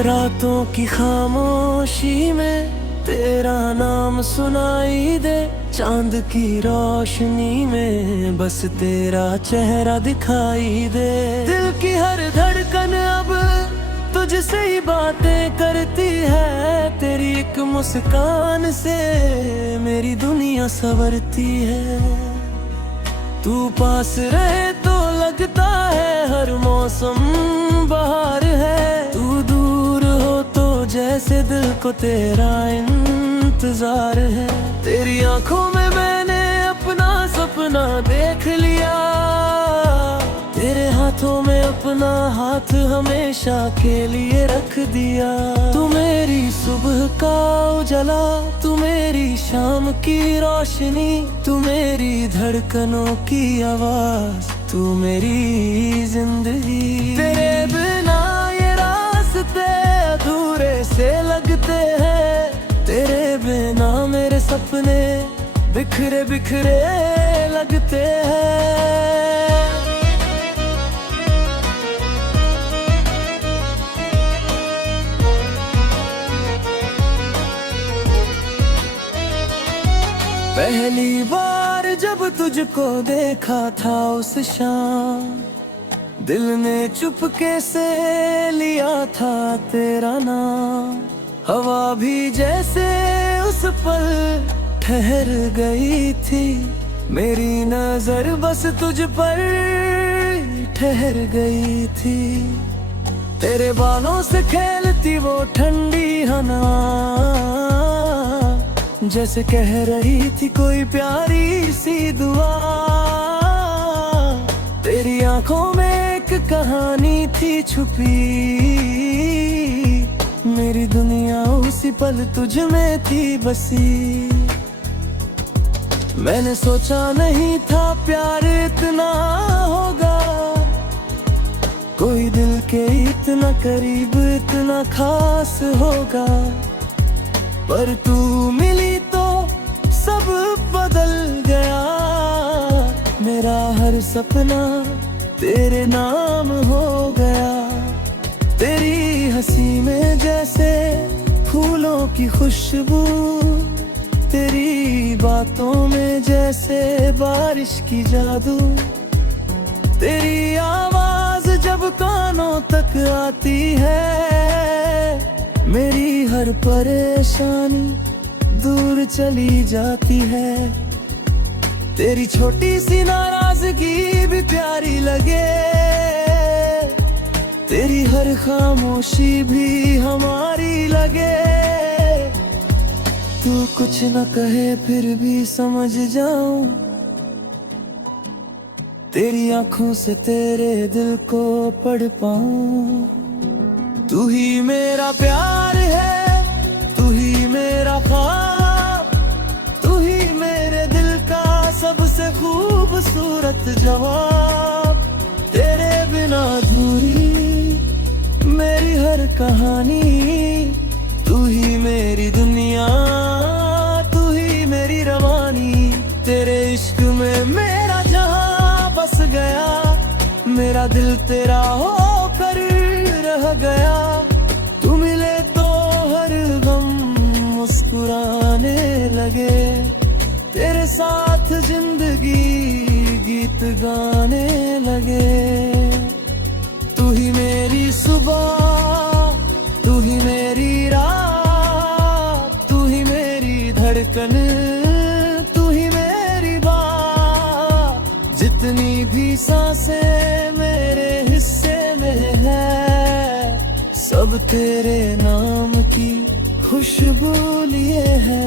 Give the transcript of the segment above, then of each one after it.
रातों की खामोशी में तेरा नाम सुनाई दे, चांद की रोशनी में बस तेरा चेहरा दिखाई दे। दिल की हर धड़कन अब तुझसे ही बातें करती है, तेरी एक मुस्कान से मेरी दुनिया संवरती है। तू पास रहे तो लगता है हर मौसम बहार है, तू दूर हो तो जैसे दिल को तेरा इंतजार है। तेरी आंखों में मैंने अपना सपना देख लिया, तेरे हाथों में अपना हाथ हमेशा के लिए रख दिया। तू मेरी सुबह का उजाला, तू मेरी शाम की रोशनी, तू मेरी धड़कनों की आवाज, तू मेरी जिंदगी। तेरे बिना ये रास्ते अधूरे से लगते हैं, तेरे बिना मेरे सपने बिखरे बिखरे लगते हैं। पहली बार जब तुझको देखा था उस शाम, दिल ने चुपके से लिया था तेरा नाम। हवा भी जैसे उस पल ठहर गई थी, मेरी नजर बस तुझ पर ठहर गई थी। तेरे बालों से खेलती वो ठंडी हवा, जैसे कह रही थी कोई प्यारी सी दुआ। तेरी आंखों में एक कहानी थी छुपी, मेरी दुनिया उसी पल तुझ में थी बसी। मैंने सोचा नहीं था प्यार इतना होगा, कोई दिल के इतना करीब इतना खास होगा। पर तू मिली तो सब बदल गया, मेरा हर सपना तेरे नाम हो गया। तेरी हंसी में जैसे फूलों की खुशबू, तेरी बातों में जैसे बारिश की जादू। तेरी आवाज जब कानों तक आती है, मेरी हर परेशानी दूर चली जाती है। तेरी छोटी सी नाराजगी भी प्यारी लगे, तेरी हर खामोशी भी हमारी लगे। तू कुछ न कहे फिर भी समझ जाऊं, तेरी आंखों से तेरे दिल को पढ़ पाऊं। तू ही मेरा प्यार है, तू ही मेरा ख्वाब, तू ही मेरे दिल का सबसे खूबसूरत जवाब। तेरे बिना अधूरी मेरी हर कहानी, तू ही मेरी दुनिया, तू ही मेरी रवानी। तेरे इश्क में मेरा जहां बस गया, मेरा दिल तेरा होकर रह गया। तू मिले तो हर गम मुस्कुराने लगे, तेरे साथ जिंदगी गीत गाने लगे। तू ही मेरी सुबह, तू ही मेरी रात, तू ही मेरी धड़कन, तू ही मेरी बात। जितनी भी सांसें मेरे हिस्से में है, सब तेरे नाम की खुशबू लिए है।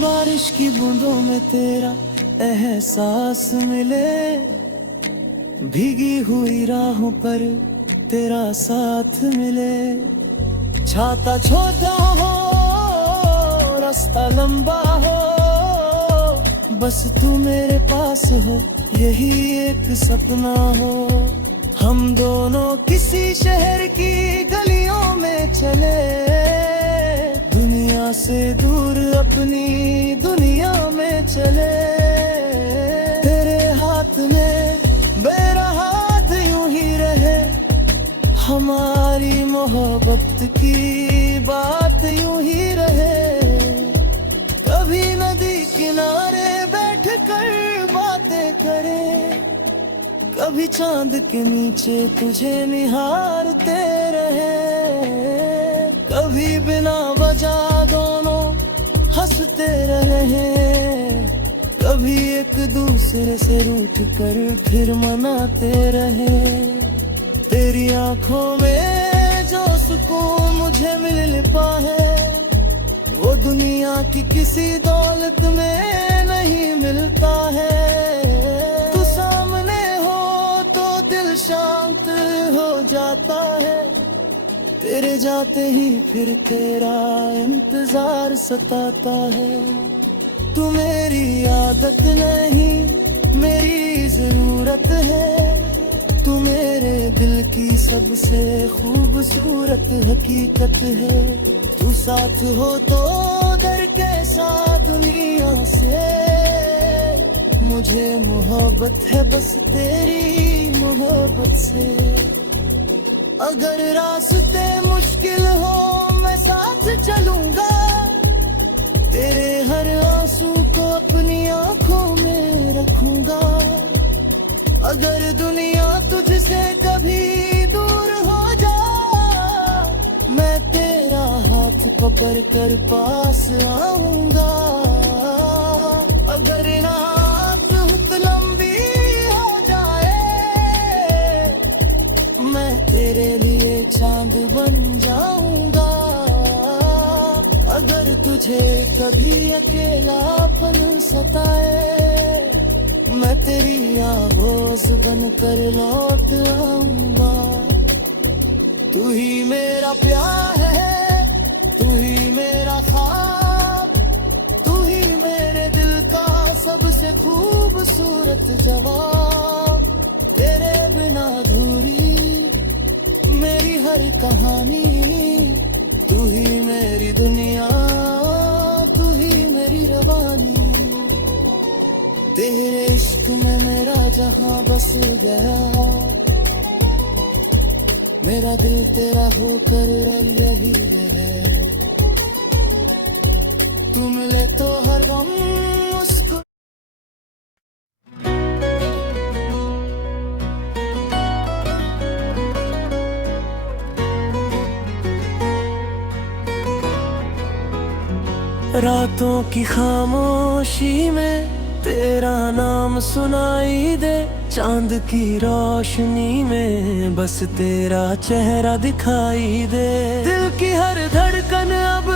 बारिश की बूंदों में तेरा एहसास मिले, भीगी हुई राहों पर तेरा साथ मिले। छाता छोटा हो रास्ता लंबा हो, बस तू मेरे पास हो यही एक सपना हो। हम दोनों किसी शहर की गलियों में चले, दुनिया से दूर अपनी दुनिया में चले, तेरे हाथ में मेरा हाथ यूं ही रहे, हमारी मोहब्बत की बात यूं ही रहे। कभी नदी किनारे बैठ कर बातें करें, कभी चांद के नीचे तुझे निहारते रहे, कभी बिना वजह दोनों हंसते रहे, कभी एक दूसरे से रूठ कर फिर मनाते रहे। तेरी आंखों में जो सुकून मुझे मिल पाए, वो दुनिया की किसी दौलत में नहीं मिलता है। तू सामने हो तो दिल शांत हो जाता है, तेरे जाते ही फिर तेरा इंतजार सताता है। तू मेरी आदत नहीं मेरी जरूरत है, तू मेरे दिल की सबसे खूबसूरत हकीकत है। तू साथ हो तो डर कैसा दुनिया से, मुझे मोहब्बत है बस तेरी मोहब्बत से। अगर रास्ते मुश्किल हो मैं साथ चलूंगा, तेरे हर आंसू को अपनी आंखों में रखूंगा। अगर दुनिया तुझसे कभी दूर हो जा, मैं तेरा हाथ पकड़ कर पास आऊंगा। अगर रात बहुत लंबी हो जाए, मैं तेरे लिए चांद बन जाऊंगा। अगर तुझे कभी अकेलापन सताए, मैं तेरी आवाज़ बनकर लौट आऊंगा। तू ही मेरा प्यार है, तू ही मेरा ख्वाब, तू ही मेरे दिल का सबसे खूबसूरत जवाब। तेरे बिना अधूरी मेरी हर कहानी, तू ही मेरी दुनिया, तू ही मेरी रवानी। तेरे इश्क में मेरा जहां बस गया, मेरा दिल तेरा होकर यही है। तू मिले तो हर गम मुस्कुरा। रातों की खामोशी में तेरा नाम सुनाई दे, चांद की रोशनी में बस तेरा चेहरा दिखाई दे। दिल की हर धड़कन अब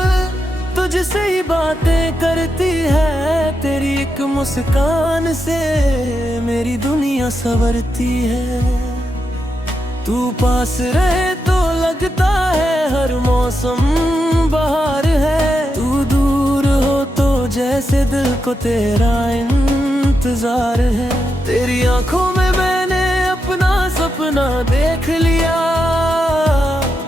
तुझसे ही बातें करती है, तेरी एक मुस्कान से मेरी दुनिया संवरती है। तू पास रहे तो लगता है हर मौसम बहार है, तू दूर हो तो जैसे दिल को तेरा इंतजार है। तेरी आंखों में मैंने अपना सपना देख लिया,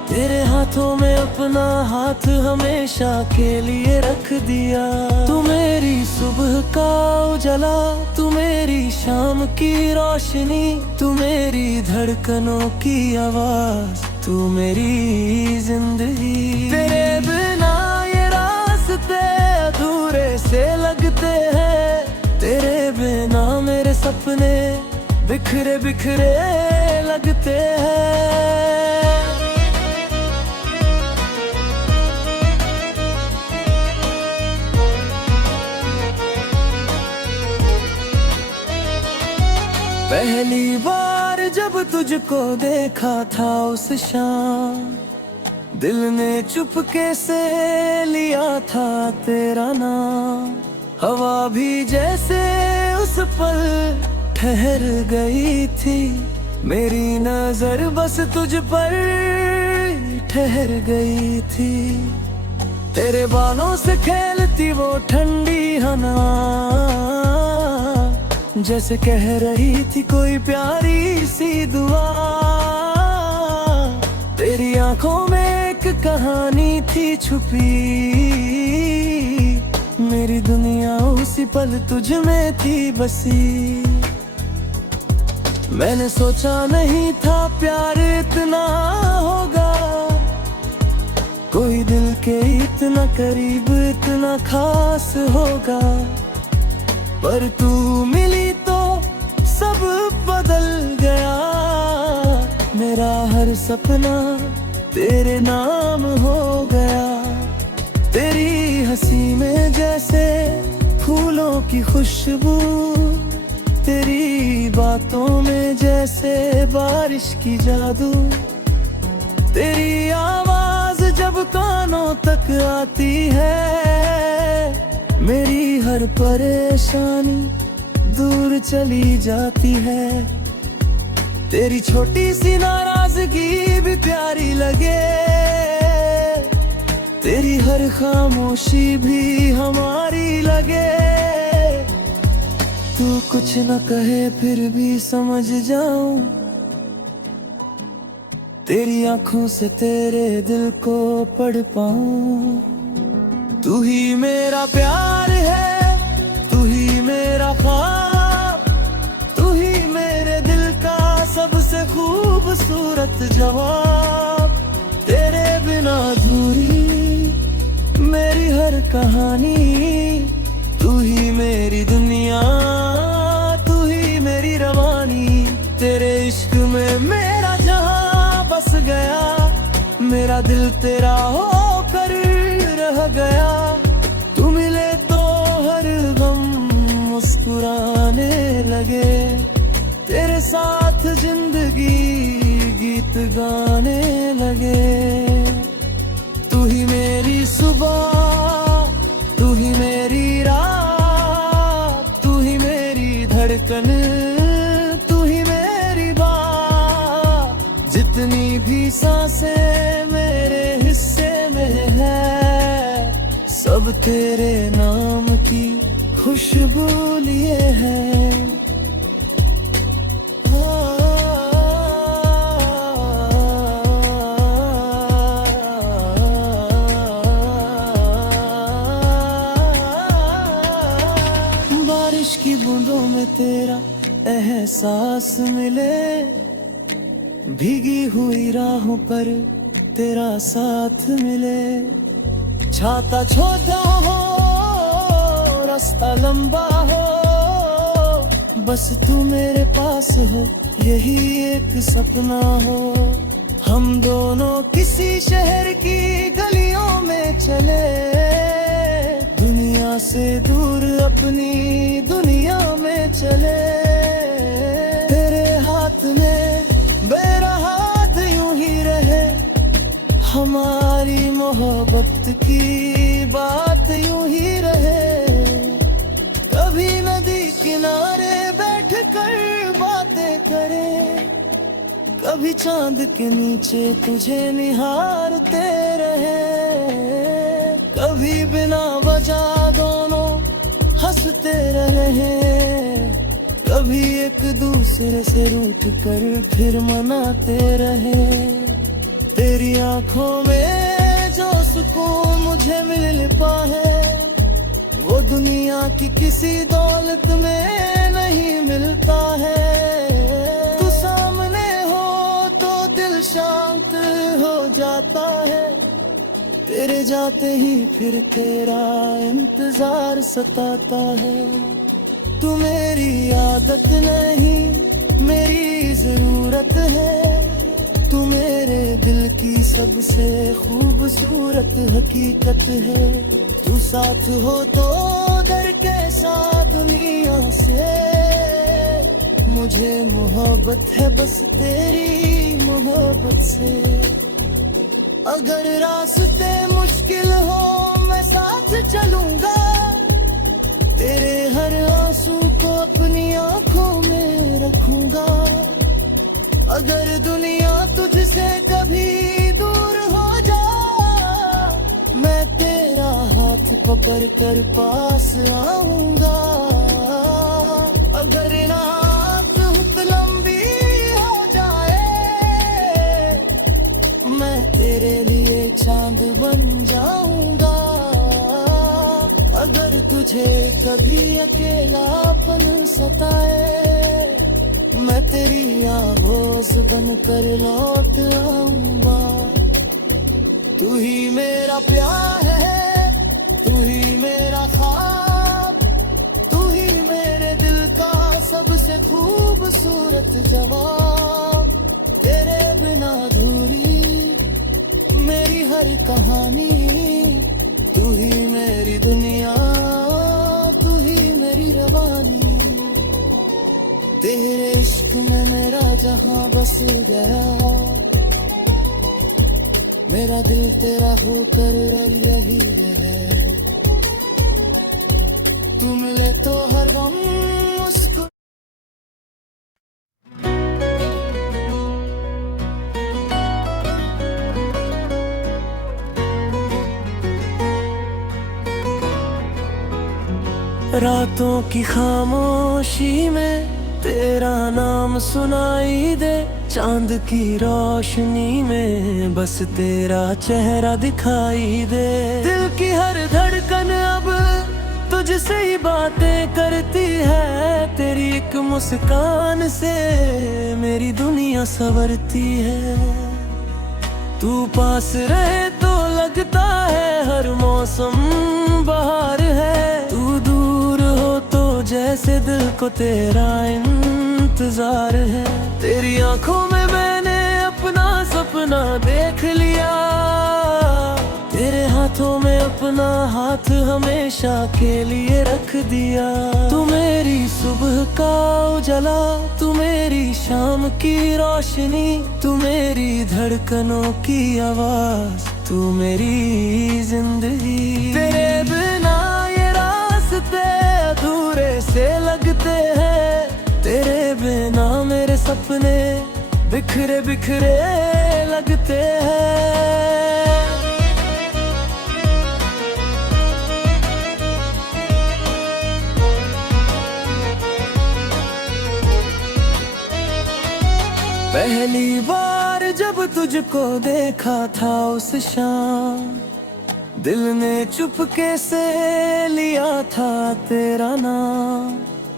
तेरे हाथों में अपना हाथ हमेशा के लिए रख दिया। तू मेरी सुबह का उजाला, तू मेरी शाम की रोशनी, तू मेरी धड़कनों की आवाज, तू मेरी जिंदगी। तेरे बिना ये रास्ते अधूरे से लगते हैं, तेरे बिना मेरे सपने बिखरे बिखरे लगते हैं। पहली बार जब तुझको देखा था उस शाम, दिल ने चुपके से लिया था तेरा नाम। हवा भी जैसे उस पल ठहर गई थी, मेरी नजर बस तुझ पर ठहर गई थी। तेरे बालों से खेलती वो ठंडी हवा, जैसे कह रही थी कोई प्यारी सी दुआ। तेरी आंखों में एक कहानी थी छुपी, मेरी दुनिया उसी पल तुझ में थी बसी। मैंने सोचा नहीं था प्यार इतना होगा, कोई दिल के इतना करीब इतना खास होगा। पर तू मिली तो सब बदल गया, मेरा हर सपना तेरे नाम हो गया। तेरी हंसी में जैसे फूलों की खुशबू, तेरी बातों में जैसे बारिश की जादू। तेरी आवाज जब कानों तक आती है, मेरी हर परेशानी दूर चली जाती है। तेरी छोटी सी नाराजगी भी प्यारी लगे, तेरी हर खामोशी भी हमारी लगे। तू कुछ न कहे फिर भी समझ जाऊं, तेरी आंखों से तेरे दिल को पढ़ पाऊं। तू ही मेरा प्यार है, तू ही मेरा ख्वाब, तू ही मेरे दिल का सबसे खूबसूरत जवाब। तेरे बिना अधूरी मेरी हर कहानी, तू ही मेरी दुनिया, तू ही मेरी रवानी। तेरे इश्क में मेरा जहां बस गया, मेरा दिल तेरा होकर रह गया। तू मिले तो हर गम मुस्कुराने लगे, तेरे साथ जिंदगी गीत गाने लगे। तू ही मेरी सुबह, तू ही मेरी रात, तू ही मेरी धड़कन, तू ही मेरी बात। जितनी भी सांसें मेरे हिस्से में है, सब तेरे नाम की खुशबू लिए है। बारिश की बूंदों में तेरा एहसास मिले, भीगी हुई राहों पर तेरा साथ मिले। छाता छोटा हो, रास्ता लंबा हो, बस तू मेरे पास हो, यही एक सपना हो। हम दोनों किसी शहर की गलियों में चले, दुनिया से दूर अपनी दुनिया में चले। तेरे हाथ में मेरा हाथ यूं ही रहे, हमारी मोहब्बत की बात यूं ही रहे। कभी नदी किनारे बैठ कर बातें करें, कभी चांद के नीचे तुझे निहारते रहे। कभी बिना वजह दोनों हंसते रहे, कभी एक दूसरे से रूठ कर फिर मनाते रहे। तेरी आंखों में जो सुकून मुझे मिल पाए, वो दुनिया की किसी दौलत में नहीं मिलता है। तू सामने हो तो दिल शांत हो जाता है, तेरे जाते ही फिर तेरा इंतजार सताता है। तू मेरी आदत नहीं, मेरी जरूरत है। तू मेरे दिल की सबसे खूबसूरत हकीकत है। तू साथ हो तो डर कैसा दुनिया से, मुझे मोहब्बत है बस तेरी मोहब्बत से। अगर रास्ते मुश्किल हो मैं साथ चलूंगा, तेरे हर आंसू को अपनी आंखों में रखूंगा। अगर दुनिया तुझसे कभी दूर हो जा, मैं तेरा हाथ पकड़ कर पास आऊंगा। अगर रात बहुत लंबी हो जाए, मैं तेरे लिए कभी अकेलापन सताए, मैं तेरी आवाज़ बनकर लौट आऊंगा। तू ही मेरा प्यार है, तू ही मेरा ख्वाब, तू ही मेरे दिल का सबसे खूबसूरत जवाब। तेरे बिना अधूरी मेरी हर कहानी, तू ही मेरी दुनिया, तू ही मेरी रवानी। तेरे इश्क में मेरा जहां बस गया, मेरा दिल तेरा होकर यही है। तू मिले तो हर गम मुस्कुरा। रातों की खामोशी में तेरा नाम सुनाई दे, चांद की रोशनी में बस तेरा चेहरा दिखाई दे। दिल की हर धड़कन अब तुझसे ही बातें करती है, तेरी एक मुस्कान से मेरी दुनिया संवरती है। तू पास रहे तो लगता है हर मौसम बहार है, तू दूर हो तो जैसे दिल को तेरा इंतजार है। तेरी आंखों में मैंने अपना सपना देख लिया, तेरे हाथों में अपना हाथ हमेशा के लिए रख दिया। तू मेरी सुबह का उजाला, तू मेरी शाम की रोशनी, तू मेरी धड़कनों की आवाज, तू मेरी जिंदगी। तेरे बिना ये रास्ते अधूरे से लगते हैं, तेरे बिना मेरे सपने बिखरे बिखरे लगते हैं। पहली बार जब तुझको देखा था उस शाम, दिल ने चुपके से लिया था तेरा नाम।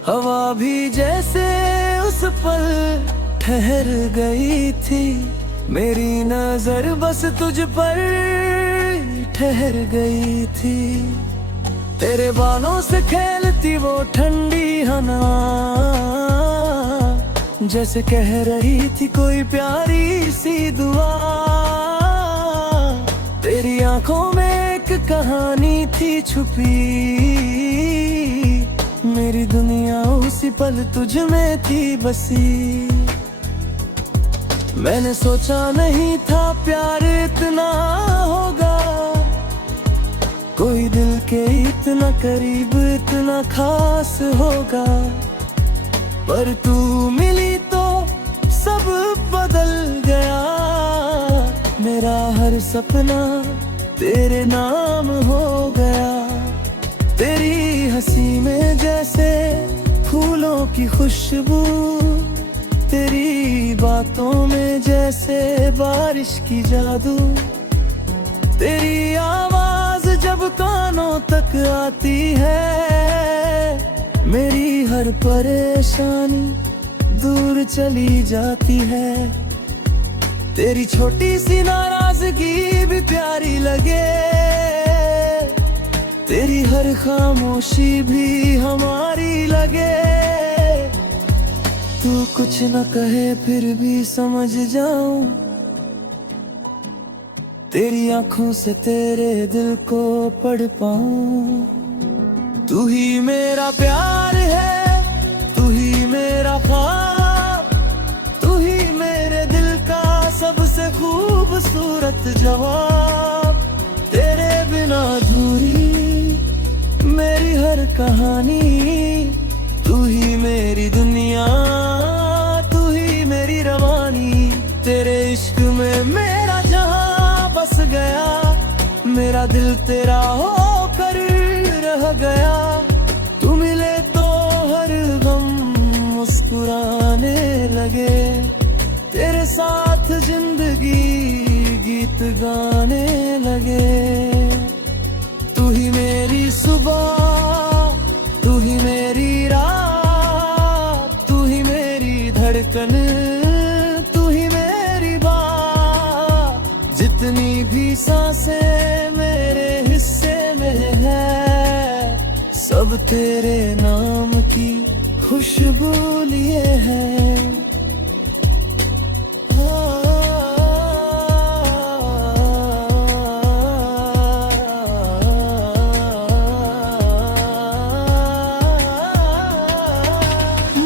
हवा भी जैसे उस पल ठहर गई थी, मेरी नजर बस तुझ पर ठहर गई थी। तेरे बालों से खेलती वो ठंडी हवा, जैसे कह रही थी कोई प्यारी सी दुआ। तेरी आंखों में एक कहानी थी छुपी, मेरी दुनिया उसी पल तुझ में थी बसी। मैंने सोचा नहीं था प्यार इतना होगा, कोई दिल के इतना करीब इतना खास होगा। पर तू मिली तो सब बदल गया, मेरा हर सपना तेरे नाम हो गया। तेरी हंसी में जैसे फूलों की खुशबू, तेरी बातों में जैसे बारिश की जादू। तेरी आवाज जब कानों तक आती है, मेरी हर परेशानी दूर चली जाती है। तेरी छोटी सी नाराजगी भी प्यारी लगे, तेरी हर खामोशी भी हमारी लगे। तू कुछ न कहे फिर भी समझ जाऊं, तेरी आंखों से तेरे दिल को पढ़ पाऊं। तू ही मेरा प्यार है, तू ही मेरा ख्वाब, तू ही मेरे दिल का सबसे खूबसूरत जवाब। तेरे बिना अधूरी मेरी हर कहानी, तू ही मेरी दुनिया, तू ही मेरी रवानी। तेरे इश्क में मेरा जहां बस गया, मेरा दिल तेरा होकर रह गया। तू मिले तो हर गम मुस्कुराने लगे, तेरे साथ जिंदगी गीत गाने लगे। तू ही मेरी सुबह, तू धड़कन, तू ही मेरी बात। जितनी भी सांसें मेरे हिस्से में है, सब तेरे नाम की खुशबू लिए है।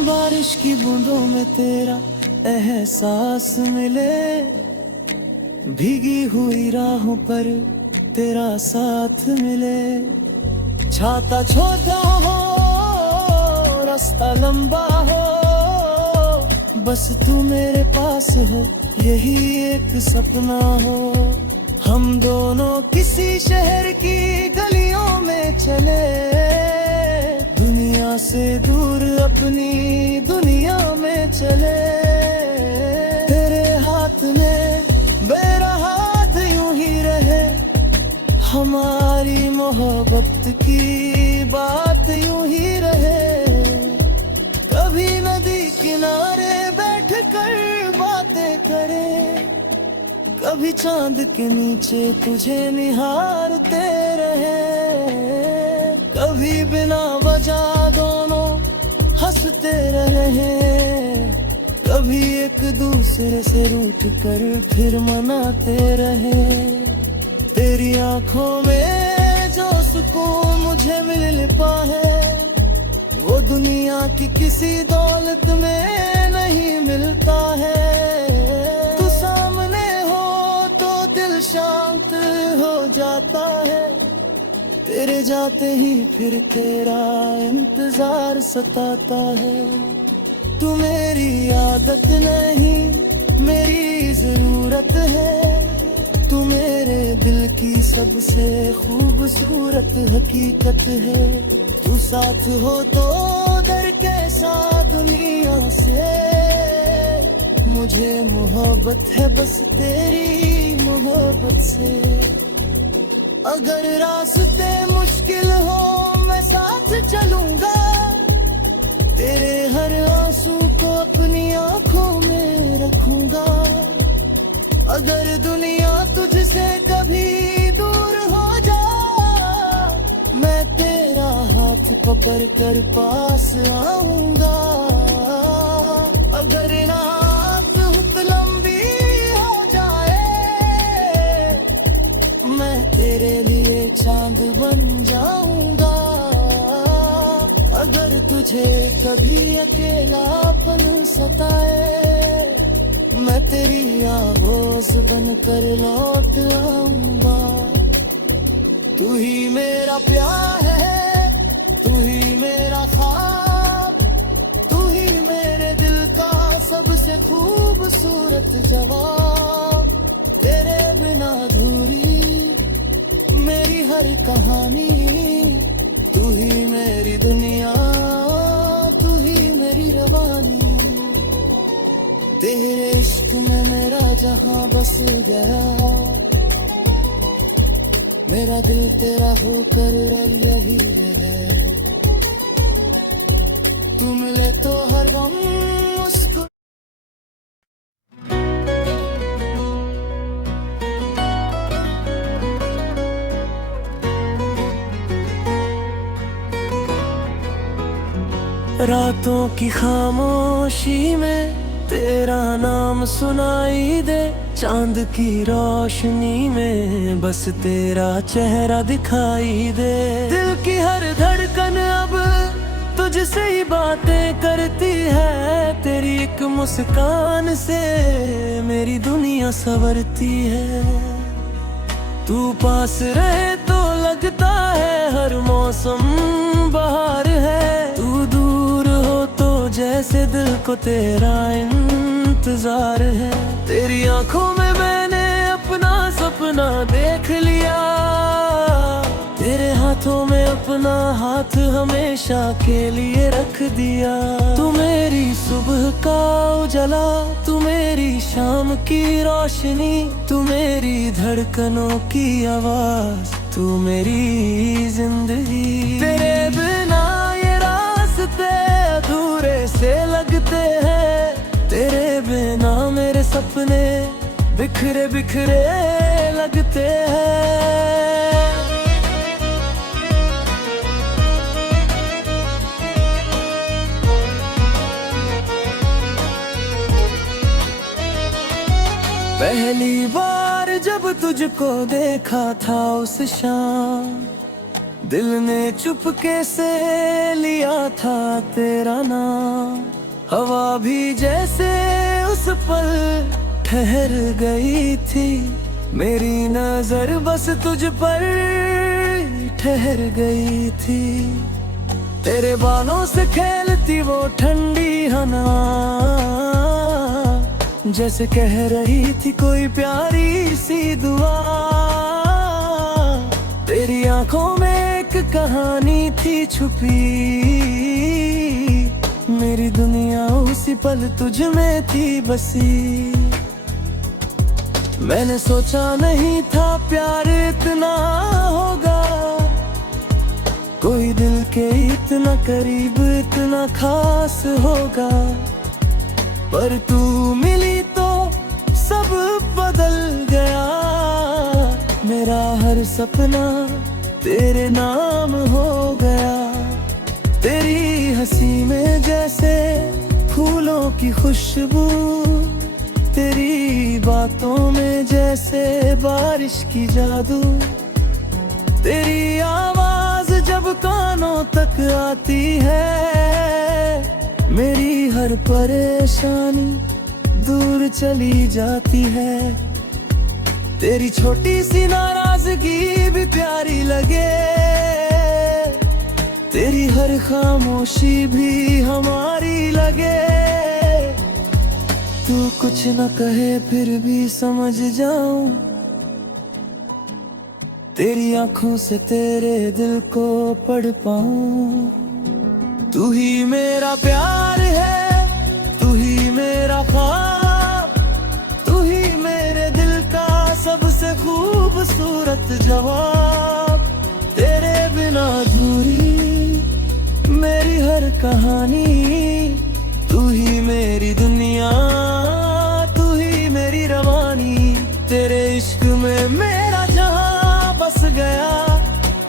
बारिश की बूंदों में तेरा एहसास मिले, भीगी हुई राहों पर तेरा साथ मिले। छाता छोटा हो, रास्ता लंबा हो, बस तू मेरे पास हो, यही एक सपना हो। हम दोनों किसी शहर की गलियों में चले, दुनिया से दूर अपनी दुनिया में चले। तेरे हाथ में मेरा हाथ यूं ही रहे, हमारी मोहब्बत की बात यूं ही रहे। कभी नदी किनारे बैठ कर बातें करें, कभी चांद के नीचे तुझे निहारते रहे। कभी बिना वजह दोनों हंसते रहे, कभी एक दूसरे से रूठ कर फिर मनाते रहे। तेरी आंखों में जो सुकून मुझे मिल पाए, वो दुनिया की किसी दौलत में नहीं मिलता है। तू सामने हो तो दिल शांत हो जाता है, तेरे जाते ही फिर तेरा इंतजार सताता है। तू मेरी आदत नहीं, मेरी जरूरत है। तू मेरे दिल की सबसे खूबसूरत हकीकत है। तू साथ हो तो डर कैसा दुनिया से, मुझे मोहब्बत है बस तेरी मोहब्बत से। अगर रास्ते मुश्किल हो मैं साथ चलूंगा, तेरे हर आंसू को अपनी आंखों में रखूंगा। अगर दुनिया तुझसे कभी दूर हो जाए, मैं तेरा हाथ पकड़ कर पास आऊंगा। अगर रात बहुत लंबी हो जाए, मैं तेरे लिए चांद बन जाऊंगा। अगर तुझे कभी अकेलापन सताए, मैं तेरी आवाज़ बनकर लौट आऊंगा। तू ही मेरा प्यार है, तू ही मेरा ख्वाब, तू ही मेरे दिल का सबसे खूबसूरत जवाब। तेरे बिना अधूरी मेरी हर कहानी, तू ही मेरी दुनिया, तू ही मेरी रवानी। तेरे इश्क में मेरा जहां बस गया, मेरा दिल तेरा होकर यही है। तू मिले तो हर गम मुस्कुरा। रातों की खामोशी में तेरा नाम सुनाई दे, चांद की रोशनी में बस तेरा चेहरा दिखाई दे। दिल की हर धड़कन अब तुझसे ही बातें करती है, तेरी एक मुस्कान से मेरी दुनिया संवरती है। तू पास रहे तो लगता है हर मौसम बहार है, तू दूर हो तो जैसे दिल को तेरा इंतजार है। तेरी आंखों में मैंने अपना सपना देख लिया, तेरे हाथों में अपना हाथ हमेशा के लिए रख दिया। तू मेरी सुबह का उजाला, तू मेरी शाम की रोशनी, तू मेरी धड़कनों की आवाज, तू मेरी जिंदगी। तेरे बिना ये रास्ते अधूरे से लगते हैं, बिखरे बिखरे लगते हैं। पहली बार जब तुझको देखा था उस शाम, दिल ने चुपके से लिया था तेरा नाम। हवा भी जैसे उस पल ठहर गई थी, मेरी नजर बस तुझ पर ठहर गई थी। तेरे बालों से खेलती वो ठंडी हवा, जैसे कह रही थी कोई प्यारी सी दुआ। तेरी आंखों में एक कहानी थी छुपी, मेरी दुनिया उसी पल तुझ में थी बसी। मैंने सोचा नहीं था प्यार इतना होगा, कोई दिल के इतना करीब इतना खास होगा। पर तू मिली तो सब बदल गया, मेरा हर सपना तेरे नाम हो गया। तेरी हंसी में जैसे फूलों की खुशबू, तेरी बातों में जैसे बारिश की जादू। तेरी आवाज जब कानों तक आती है, मेरी हर परेशानी दूर चली जाती है। तेरी छोटी सी नाराजगी भी प्यारी लगे, तेरी हर खामोशी भी हमारी लगे। तू कुछ न कहे फिर भी समझ जाऊं, तेरी आंखों से तेरे दिल को पढ़ पाऊं। तू ही मेरा प्यार है, तू ही मेरा ख्वाब, तू ही मेरे दिल का सबसे खूबसूरत जवाब। तेरे बिना अधूरी मेरी हर कहानी, तू ही मेरी दुनिया, तू ही मेरी रवानी। तेरे इश्क में मेरा जहां बस गया,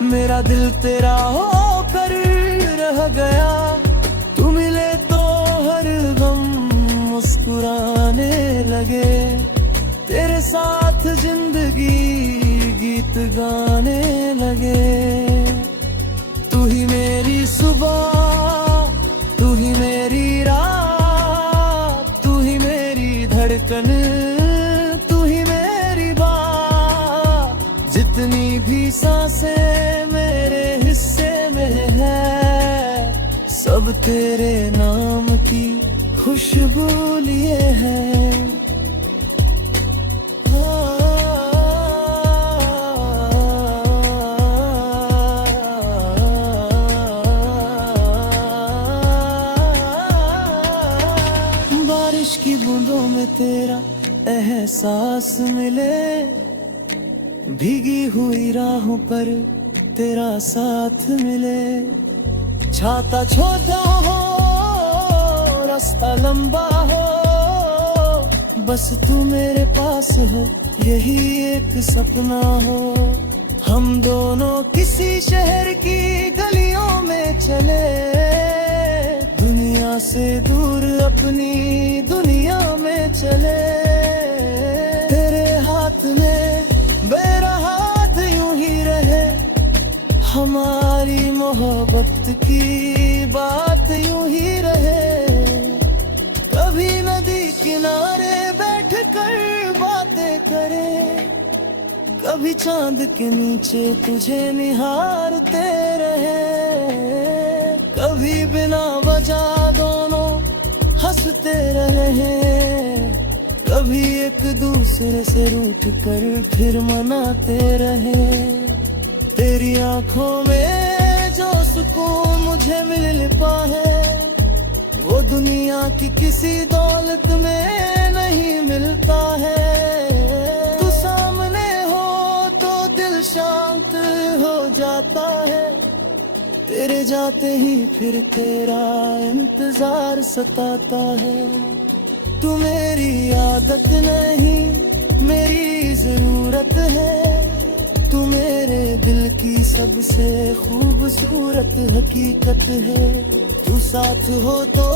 मेरा दिल तेरा होकर रह गया। तू मिले तो हर गम मुस्कुराने लगे, तेरे साथ जिंदगी गीत गाने लगे। तू ही मेरी सुबह, तू ही मेरी रात, तू ही मेरी धड़कन, तू ही मेरी बात। जितनी भी सांसें मेरे हिस्से में है, सब तेरे नाम की खुशबू लिए है। बारिश की बूंदों में तेरा एहसास मिले, भीगी हुई राहों पर तेरा साथ मिले। छाता छोटा हो, रास्ता लंबा हो, बस तू मेरे पास हो, यही एक सपना हो। हम दोनों किसी शहर की गलियों में चले, दुनिया से दूर अपनी दुनिया में चले। तेरे हाथ में मेरा हाथ यूं ही रहे, हमारी मोहब्बत की बात यूं ही रहे। कभी नदी किनारे बैठ कर बातें करें, कभी चांद के नीचे तुझे निहारते रहे। कभी बिना वजह दोनों हंसते रहे, कभी एक दूसरे से रूठ कर फिर मनाते रहे। तेरी आंखों में जो सुकून मुझे मिल पाए, वो दुनिया की किसी दौलत में नहीं मिलता है। तू सामने हो तो दिल शांत हो जाता है, तेरे जाते ही फिर तेरा इंतजार सताता है। तू मेरी आदत नहीं, मेरी जरूरत है, तू मेरे दिल की सबसे खूबसूरत हकीकत है। तू साथ हो तो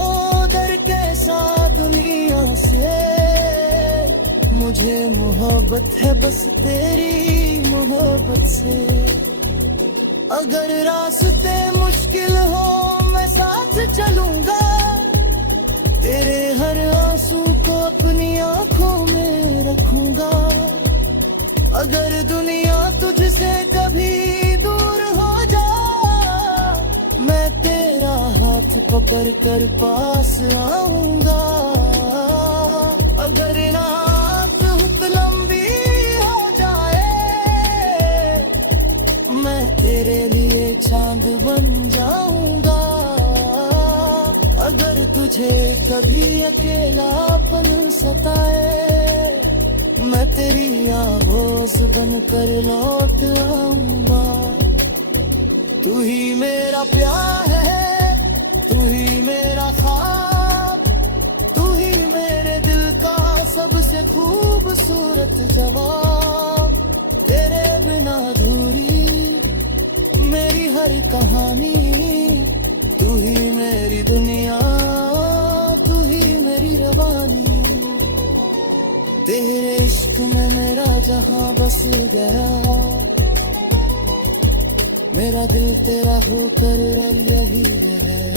डर कैसा दुनिया से, मुझे मोहब्बत है बस तेरी मोहब्बत से। अगर रास्ते मुश्किल हो मैं साथ चलूंगा, तेरे हर आंसू को अपनी आंखों में रखूंगा। अगर दुनिया तुझसे कभी दूर हो जा, मैं तेरा हाथ पकड़ कर पास आऊंगा। अगर रात लंबी हो जाए, मैं तेरे लिए चांद बन जाऊंगा। अगर तुझे कभी अकेलापन सताए, मैं तेरी आवाज़ बनकर लौट आऊंगा। तू ही मेरा प्यार है, तू ही मेरा ख्वाब, तू ही मेरे दिल का सबसे खूबसूरत जवाब। तेरे बिना अधूरी मेरी हर कहानी, तू ही मेरी दुनिया, तू ही मेरी रवानी। तेरे इश्क में मेरा जहां बस गया, मेरा दिल तेरा होकर यही है।